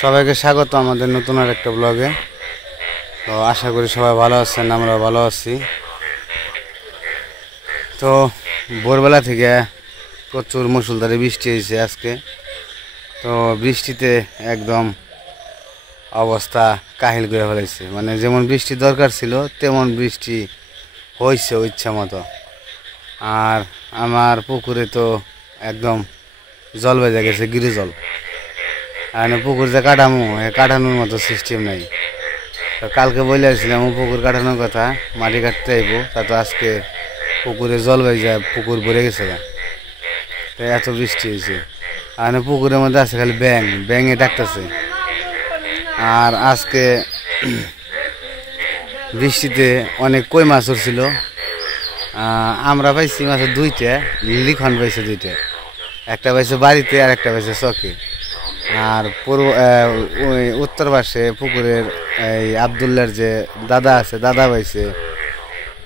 সবাইকে স্বাগত আমাদের নতুন আর একটা ব্লগে। তো আশা করি সবাই ভালো আছেন, আমরা ভালো আছি। তো ভোরবেলা থেকে প্রচুর মুষলধারে বৃষ্টি হয়েছে আজকে। তো বৃষ্টিতে একদম অবস্থা কাহিল করে ফেলেছে, মানে যেমন বৃষ্টি দরকার ছিল তেমন বৃষ্টি হয়েছে ইচ্ছা মতো। আর আমার পুকুরে তো একদম জল বেজে গেছে, গিরি জল। আর পুকুর যে কাটামো, কাটানোর মতো সিস্টেম নাই। তো কালকে বলে আসছিলাম পুকুর কাটানোর কথা, মাটি কাটতে আইব। তা তো আজকে পুকুরে জল বেজে পুকুর ভরে গেছে, তাই এত বৃষ্টি হয়েছে। আর পুকুরের মধ্যে আছে খালি ব্যাঙে ডাকতেছে। আর আজকে বৃষ্টিতে অনেক কই মাছ উঠছিল। আমরা পাইছি মাছ দুইটা, লিখন পাইছে দুইটা, একটা পাইছে বাড়িতে আর একটা পাইছে চকে। আর উত্তর পাশে পুকুরের এই আবদুল্লার যে দাদা আছে, দাদা পাইছে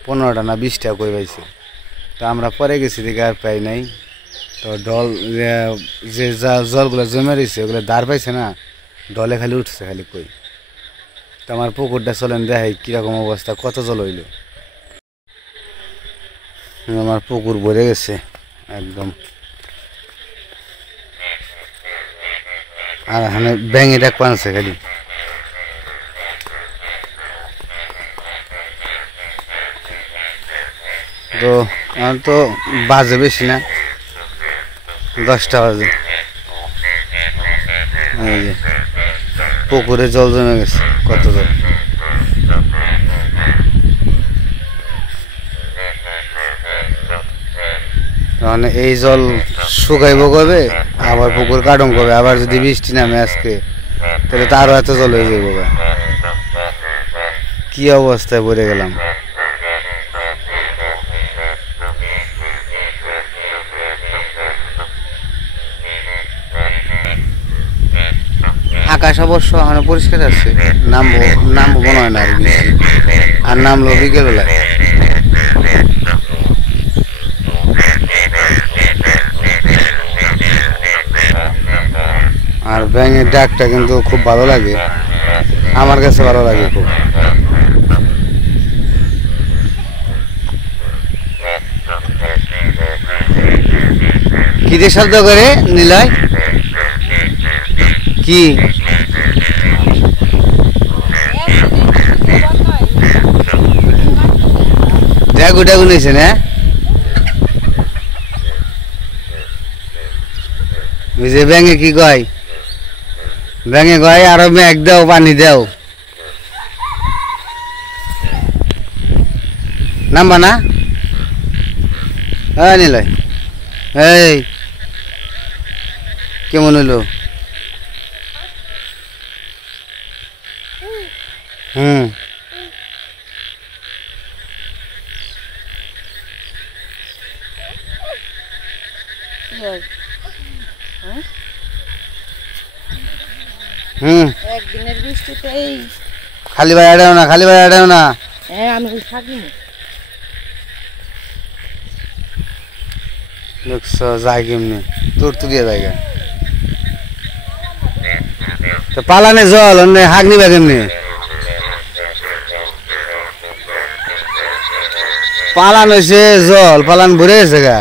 15টা না 20টা কই পাইছে। তো আমরা পরে গেছি দিকে আর পাই নাই। তো ডল যে জলগুলো জমে রয়েছে ওগুলো দাঁড় পাইছে না, ডলে খালি উঠছে খালি কই। তো আমার পুকুরটা চলেন দেখাই কীরকম অবস্থা, কত জল হইল। আমার পুকুর ভরে গেছে একদম। আর এখানে ব্যাঙে ডাক পানছে খালি। তো আমার তো বাজে বেশি না, 10টা বাজে। এই যে পুকুরে জল জমে গেছে, কত জল। মানে এই জল শুকাইব কবে, আবার পুকুর কাটন কবে, আবার যদি বৃষ্টি নামে আজকে তাহলে তো আরো এত জল হয়ে যাবো। কি অবস্থায় পড়ে গেলাম। আকাশ অবশ্য এখন পরিষ্কার আছে, নামবো মনে হয় না আর বৃষ্টি, আর নামলো বিকেলবেলায়। আর ব্যাঙের ডাকটা কিন্তু খুব ভালো লাগে, আমার কাছে ভালো লাগে খুব। কি দিয়ে শব্দ করে নিলয়? কি ড্যাগু ড্যাগু নিয়েছে না? ওই যে ব্যাঙে কি কয়, ব্যাঙে কয় আরো মেঘ দাও, পানি দাও। নামবা না? হ্যাঁ নিলয়, এই কেমন হইলো? হুম, একদিনের বৃষ্টিতেই খালি ভাই আড়াও না, খালি ভাই আড়াও না। হ্যাঁ আমি থাকি না। দেখছো যায় কেমনি, তোর তুলিয়া জায়গা। তো পালানে জল অন্য হাঁক নিবা কেমনি? পালান হয়েছে জল, পালান ভরে গেছে গা।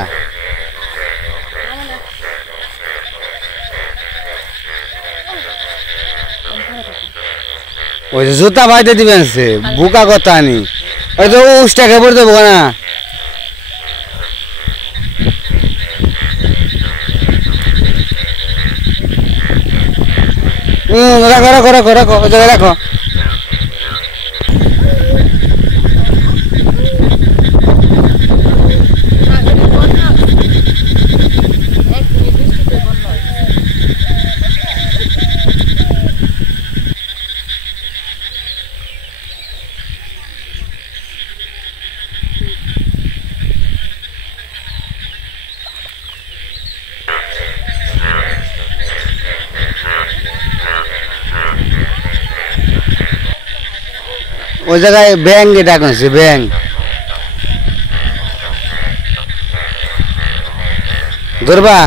ওই যে জুতা বাইতে দিবেন সে বুকা কথা আনি, ওই তো উষ্টাকে পড়তে দেবো না। রাখো রাখো রাখো রাখো, ওই জায়গায় রাখো। ওই জায়গায় ব্যাঙ ডাক হয়েছে, ব্যাঙ। ধরবা?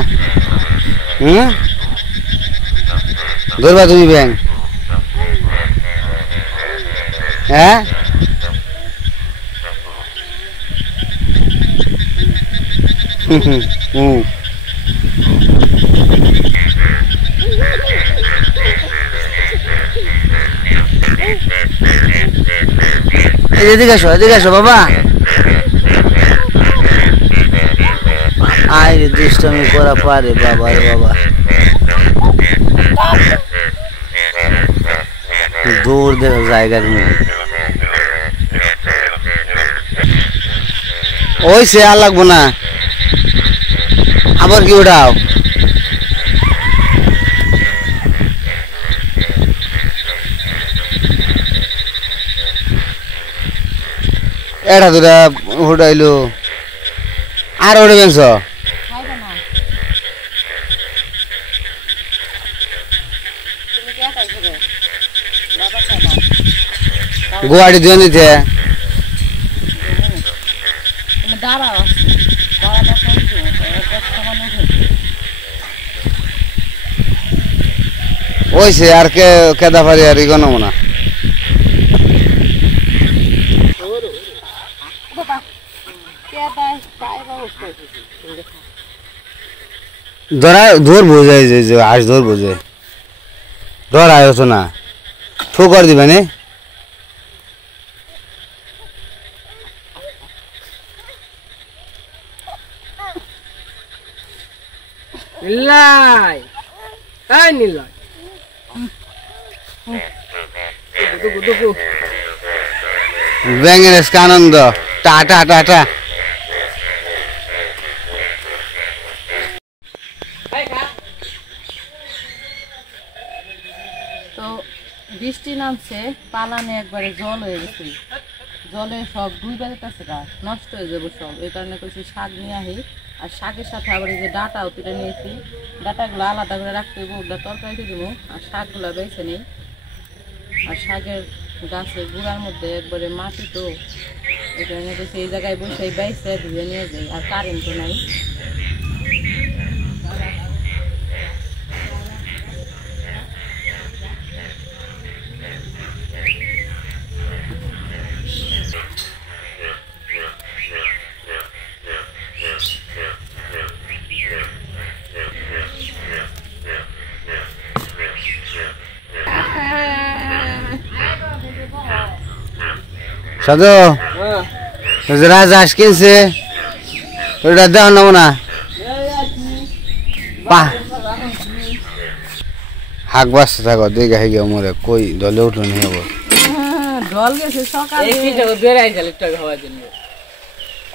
ধরবা তুমি ব্যাং? হ্যাঁ এদিকে আসো বাবা। আয় রে দুষ্টামি করা পারে বাবা রে বাবা। দূর দেখো জায়গার নেই। ওই সে আর লাগবো না, আবার কি ওঠাও? এটা দুটা উঠাইলো আর ওটা বেঞ্চ খাইবে না। তুমি কি একাই খাবে? বাবা খাবা। গুয়াহাটি দিয়ে নিতে। তুমি দাঁড়াও, দাঁড়াটা কমছে, এক সমান উঠে। ওই সে আর কেদা পারি আর ইগো নমো না। ধরা ধর বোঝাই যে আজ ধর বোঝে ধর আয়ো তো না ঠোকর দিবে নে। নিলাই এই নিলাই ব্যাঙের আজকে আনন্দ টাটা টাটা। তো বৃষ্টি নামছে, পালানে একবারে জল হয়ে গেছে, জলে সব ডুবে যেতেছে, গাছ নষ্ট হয়ে যাবো সব। এই কারণে কইছি শাক নিয়ে আহি, আর শাকের সাথে আবার এই যে ডাটাও তুলে নিয়েছি, ডাটাগুলো আলাদা করে রাখতে হইব, ওগুলো তরকারিতে দেবো, আর শাকগুলো বেছে নেই। আর শাকের গাছের গুঁড়ার মধ্যে একবারে মাটি, তো এই কারণে কইছি এই জায়গায় বসে বাইসে ধুয়ে নিয়ে যাই, আর কারেন্টও নাই। সাধু রাজহাঁস কিনছে ওটা দেওয়া নেবো না। হাঁক বাঁচতে থাকো দেখে হেগে মরে কই দলে উঠলো নি হবো। জল গেছে সকালে, এই কি জগৎ বের আইছিল একটা খাওয়ার জন্য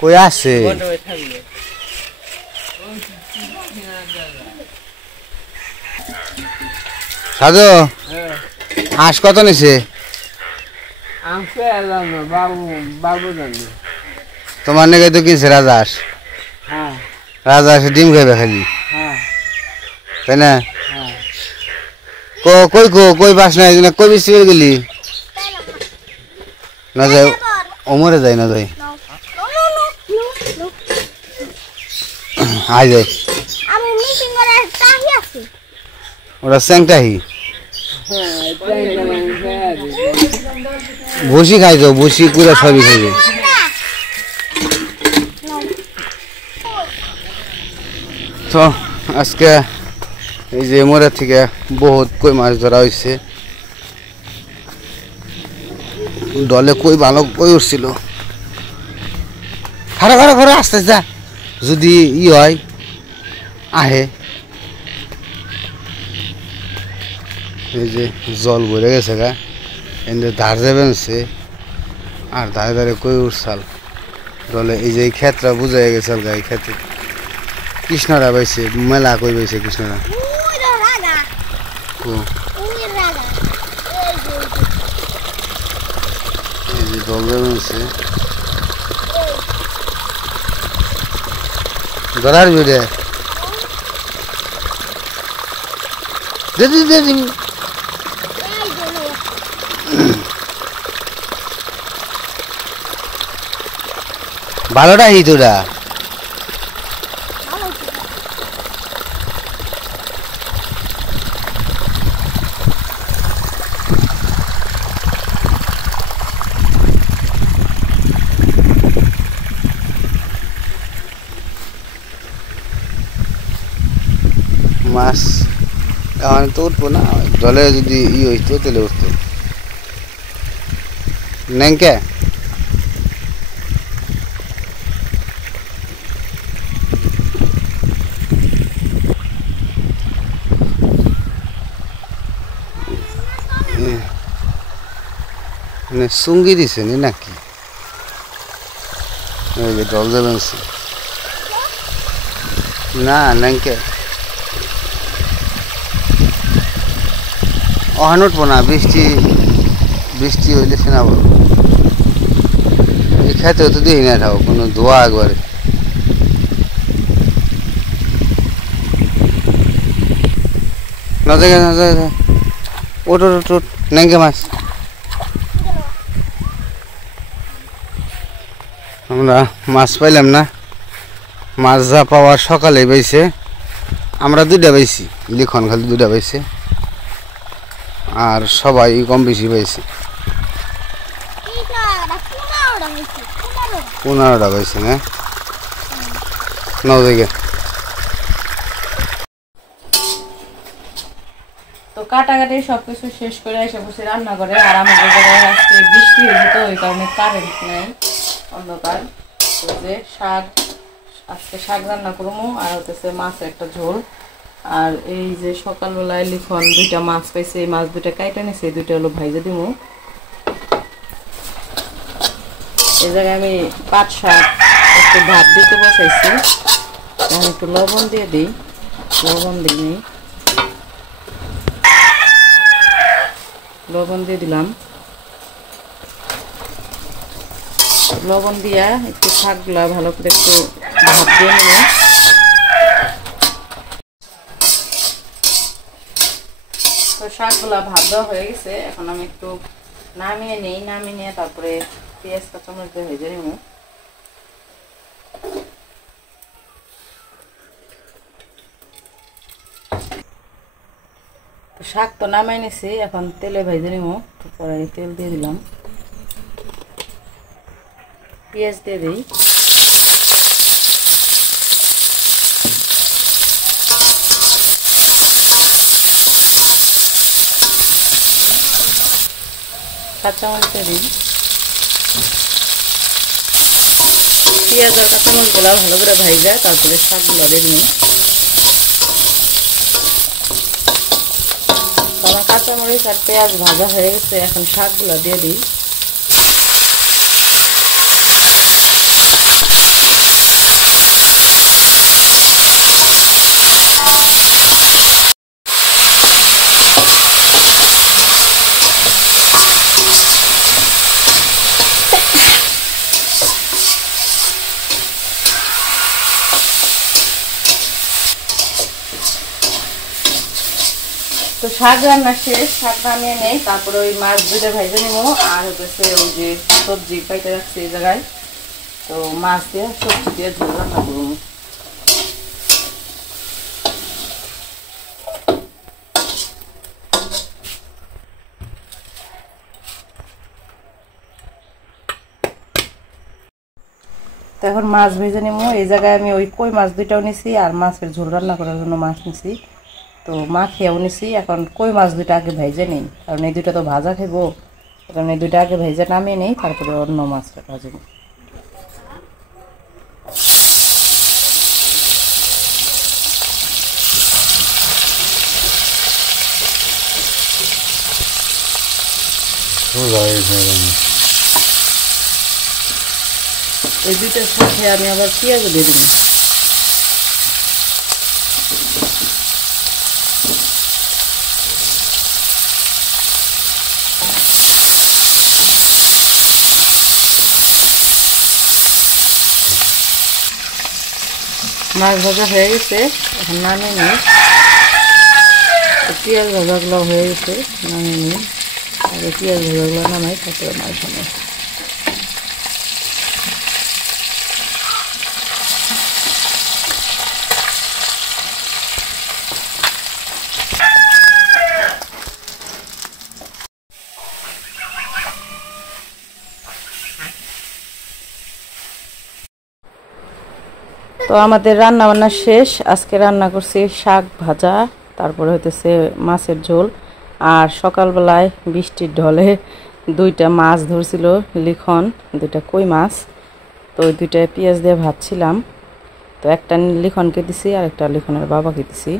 কই আছে বন্ধ থাকবে। সাধু হাঁস কত নিছে? আমকে এলাম না, বাবু জানি। তোমার নাকি তো কিনছে রাজহাঁস? হ্যাঁ রাজহাঁস ডিম খাইবে খালি, হ্যাঁ তাই না? হ্যাঁ কই বাস নাই কই বেশি হয়ে গেলি না যায় ওমরে যায় না যায় আই যায় আমি মিটিং করে তাহি আছি। ওরা স্যাংটাহি ভুসি খাই তো ভুসি কুড়া সবই খাইবে। তো আজকে এই যে মোড়া থেকে বহুত কই মাছ ধরা হয়েছে, দলে কই ভালো কই উঠছিল। খারা খারা খারা আস্তে যা যদি হয় আহে। এই যে জল ভরে গেছে গা এনে ধার যাবেন সে, আর ধারে ধারে কই উঠছাল দলে। এই যে ক্ষেত্রা বুঝাই গেছে গা, এই ক্ষেত্রে কৃষ্ণরা পাইছে মেলা কই পাইছে কৃষ্ণরা। ওই রে রাগা, ওই রাগা। এই যে জল যাবেনছে ধরার ভিড়ে ভালোটা হিতুরা মাছ এখন তো উঠবো না, জলে যদি হইতো তাহলে উঠতো। নেংকে মানে সুঙ্গি দিছে নি নাকি? এই যে জল যাবেন না নেংকে অহন উঠবো না, বৃষ্টি বৃষ্টি হইলে সে না বলো। এই খেতে তো দিই না ঠাও কোনো ধোয়া একবারে। না দেখে না দেখে ওট ওট ওট নেংকে মাছ। আমরা মাছ পাইলাম না, মাছ যা পাওয়ার সকালে পাইছে, আমরা দুইটা পাইছি, লিখন খালি দুইটা পাইছে, আর সবাই কম বেশি পাইছে। 15টা পাইছে না? নাও দেখে তো কাটাকাটি সবকিছু শেষ করে এসে বসে রান্না করে। আর আমাদের জায়গায় আজকে বৃষ্টি হয়েছে, তো ওই কারণে কারেন্ট নেই, অন্ধকার। তো যে শাক, আজকে শাক রান্না করবো, আর হচ্ছে মাছের একটা ঝোল। আর এই যে সকালবেলায় লিখন 2টা মাছ পাইছে, এই মাছ 2টা কাইটা নিছে, এই 2টা হলো ভাইজা দিব। এই জায়গায় আমি পাট শাক একটু ভাত দিতে বসাইছি, এখন একটু লবণ দিয়ে দিই, লবণ দিই, লবণ দিয়ে দিলাম। লবণ দিয়া একটু শাকগুলা ভালো করে একটু ভাত দিয়ে নেব। তো শাকগুলা ভাত দেওয়া হয়ে গেছে, এখন আমি একটু নামিয়ে নেই, নামিয়ে নিয়ে তারপরে পেঁয়াজ কাঁচামরিচ দিয়ে ভেজে নেব। শাক তো নামাই নিছি, এখন তেলে ভেজে নেব। তারপরে তেল দিয়ে দিলাম, পেঁয়াজ দিয়ে দিই, কাঁচামরিচ দিয়ে দিই। পেঁয়াজ আর কাঁচামরিচগুলো ভালো করে ভাজা, তারপরে শাকগুলো দিয়ে দিই। আমার কাঁচামরিচ আর পেঁয়াজ ভাজা হয়ে গেছে, এখন শাকগুলো দিয়ে দিই। তো শাক রান্না শেষ, শাক নামিয়ে নেই, তারপরে ওই মাছ 2টা ভেজে নেবো। আর হচ্ছে ওই যে সবজি কাইতে রাখছি এই জায়গায়, তো মাছ দিয়ে সবজি দিয়ে ঝোল রান্না করবো। তো এখন মাছ ভেজে নেবো। এই জায়গায় আমি ওই কই মাছ 2টাও নিছি, আর মাছের ঝোল রান্না করার জন্য মাছ নিছি, তো মাখিয়েও নিছি। এখন কই মাছ 2টা আগে ভেজে নেই, কারণ এই 2টা তো ভাজা খাবো, কারণ এই 2টা আগে ভেজে নামিয়ে নেই, তারপরে অন্য মাছটা ভাজবো। এই 2টার সাথে আমি আবার পেঁয়াজও দিয়ে দিই। মাছ ভাজা হয়ে গেছে, এখন নামিয়ে নিই। পেঁয়াজ ভাজাগুলো হয়ে গেছে, নামিয়ে নিই। আগে পেঁয়াজ ভাজাগুলো নামাই, তারপরে মাছ নামাই। তো আমাদের রান্না বান্না শেষ। আজকে রান্না করছি শাক ভাজা, তারপরে হইতেছে মাছের ঝোল। আর সকালবেলায় বৃষ্টির ঢলে 2টা মাছ ধরছিল লিখন, 2টা কই মাছ। তো ওই 2টা পেঁয়াজ দিয়ে ভাজছিলাম। তো একটা লিখনকে দিছি আর একটা লিখনের বাবাকে দিছি।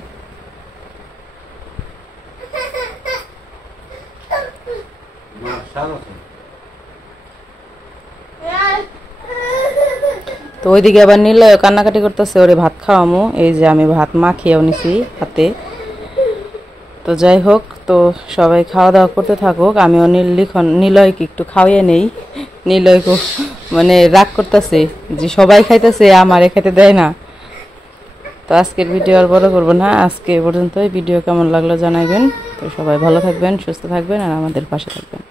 তো ওইদিকে আবার নিলয় কান্নাকাটি করতেছে, ওরে ভাত খাওয়ামো। এই যে আমি ভাত মাখিয়েও নিছি হাতে। তো যাই হোক, তো সবাই খাওয়া দাওয়া করতে থাকুক, আমিও নিলয়কে একটু খাওয়াইয়ে নেই। নিলয় খুব মানে রাগ করতেছে যে সবাই খাইতেছে, আমারে খেতে দেয় না। তো আজকের ভিডিও আর বড় করবো না, আজকে এ পর্যন্তই। ভিডিও কেমন লাগলো জানাইবেন। তো সবাই ভালো থাকবেন, সুস্থ থাকবেন আর আমাদের পাশে থাকবেন।